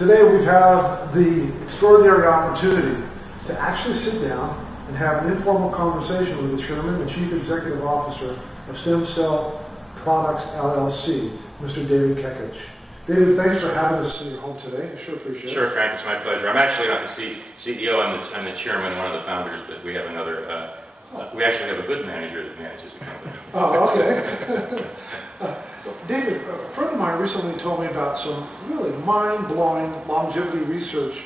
Today we have the extraordinary opportunity to actually sit down and have an informal conversation with the Chairman and Chief Executive Officer of Stem Cell Products LLC, Mr. David Kekich. David, thanks for having us in your home today. I sure appreciate it. Sure, Frank, it's my pleasure. I'm actually not the CEO, I'm the chairman, one of the founders, but we have another, we actually have a good manager that manages the company. Oh, okay. David, a friend of mine recently told me about some really mind-blowing longevity research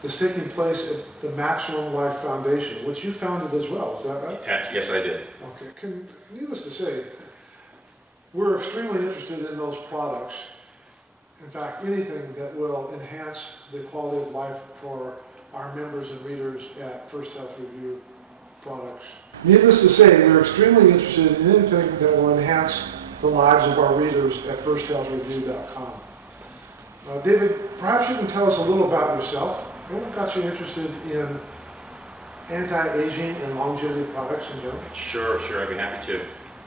that's taking place at the Maximum Life Foundation, which you founded as well, is that right? Yes, I did. Okay, needless to say, we're extremely interested in those products. In fact, anything that will enhance the quality of life for our members and readers at First Health Review products. Needless to say, we're extremely interested in anything that will enhance the lives of our readers at firsthealthreview.com. David, perhaps you can tell us a little about yourself. What got you interested in anti-aging and longevity products in general? Sure, I'd be happy to.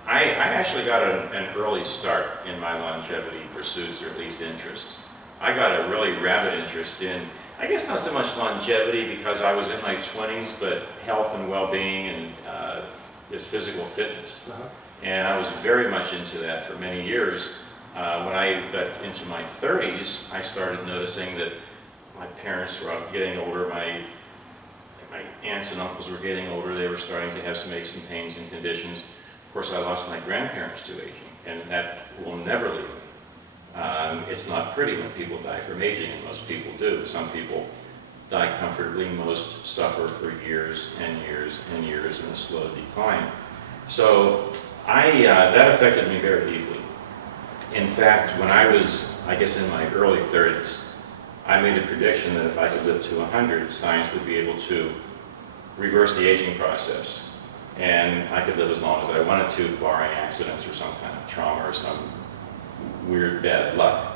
I actually got an early start in my longevity pursuits, or at least interests. I got a really rabid interest in, I guess not so much longevity because I was in my 20s, but health and well-being and just physical fitness. And I was very much into that for many years. When I got into my 30s, I started noticing that my parents were getting older, my aunts and uncles were getting older, they were starting to have some aches and pains and conditions. Of course, I lost my grandparents to aging, and that will never leave me. It's not pretty when people die from aging, and most people do. Some people die comfortably, most suffer for years and years and years in a slow decline. So that affected me very deeply. In fact, when I was, I guess, in my early 30s, I made a prediction that if I could live to 100, science would be able to reverse the aging process. And I could live as long as I wanted to, barring accidents or some kind of trauma or some weird bad luck.